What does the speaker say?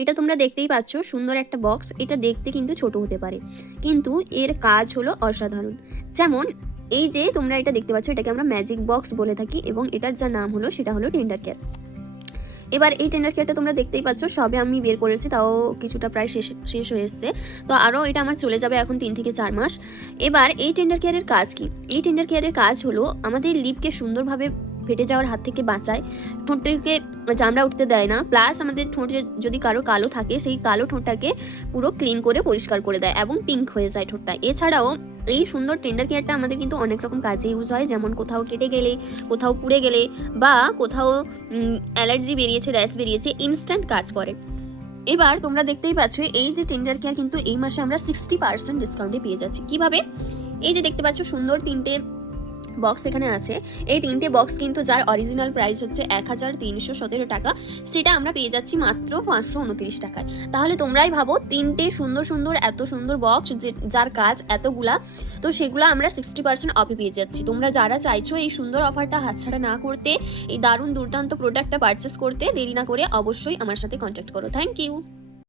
এটা তোমরা দেখতেই পাচ্ছ, সুন্দর একটা বক্স। এটা দেখতে কিন্তু ছোট হতে পারে, কিন্তু এর কাজ হলো অসাধারণ। যেমন এই যে তোমরা এটা দেখতে পাচ্ছ, এটাকে আমরা ম্যাজিক বক্স বলে থাকি এবং এটার যা নাম হলো সেটা হলো টেন্ডার কেয়ার। এবার এই টেন্ডার কেয়ারটা তোমরা দেখতেই পাচ্ছ, সবে আমি বের করেছি, তাও কিছুটা প্রায় শেষ হয়ে এসছে। তো আরও এটা আমার চলে যাবে এখন 3 থেকে 4 মাস। এবার এই টেন্ডার কেয়ারের কাজ কি? এই টেন্ডার কেয়ারের কাজ হলো আমাদের লিপকে সুন্দরভাবে ফেটে যাওয়ার হাত থেকে বাঁচায়, ঠোঁটটাকে চামড়া উঠতে দেয় না, প্লাস আমাদের ঠোঁটে যদি কারো কালো থাকে সেই কালো ঠোঁটটাকে পুরো ক্লিন করে পরিষ্কার করে দেয় এবং পিঙ্ক হয়ে যায় ঠোঁটটা। এছাড়াও এই সুন্দর টেন্ডার কেয়ারটা আমাদের কিন্তু অনেক রকম কাজে ইউজ হয়, যেমন কোথাও কেটে গেলে, কোথাও পুড়ে গেলে, বা কোথাও অ্যালার্জি বেরিয়েছে, র্যাশ বেরিয়েছে, ইনস্ট্যান্ট কাজ করে। এবার তোমরা দেখতেই পাচ্ছ এই যে টেন্ডার কেয়ার কিন্তু এই মাসে আমরা 60% ডিসকাউন্টে পেয়ে যাচ্ছি। কিভাবে? এই যে দেখতে পাচ্ছ সুন্দর 3টে বক্স এখানে আছে। এই 3টে বক্স কিন্তু যার অরিজিনাল প্রাইস হচ্ছে 1317 টাকা, সেটা আমরা পেয়ে যাচ্ছি মাত্র 529 টাকায়। তাহলে তোমরাই ভাবো, 3টে সুন্দর সুন্দর এত সুন্দর বক্স যার কাজ এতগুলা, তো সেগুলো আমরা 60% অফে পেয়ে যাচ্ছি। তোমরা যারা চাইছো এই সুন্দর অফারটা হাতছাড়া না করতে, এই দারুণ দুর্দান্ত প্রোডাক্টটা পারচেস করতে, দেরি না করে অবশ্যই আমার সাথে কন্ট্যাক্ট করো। Thank you.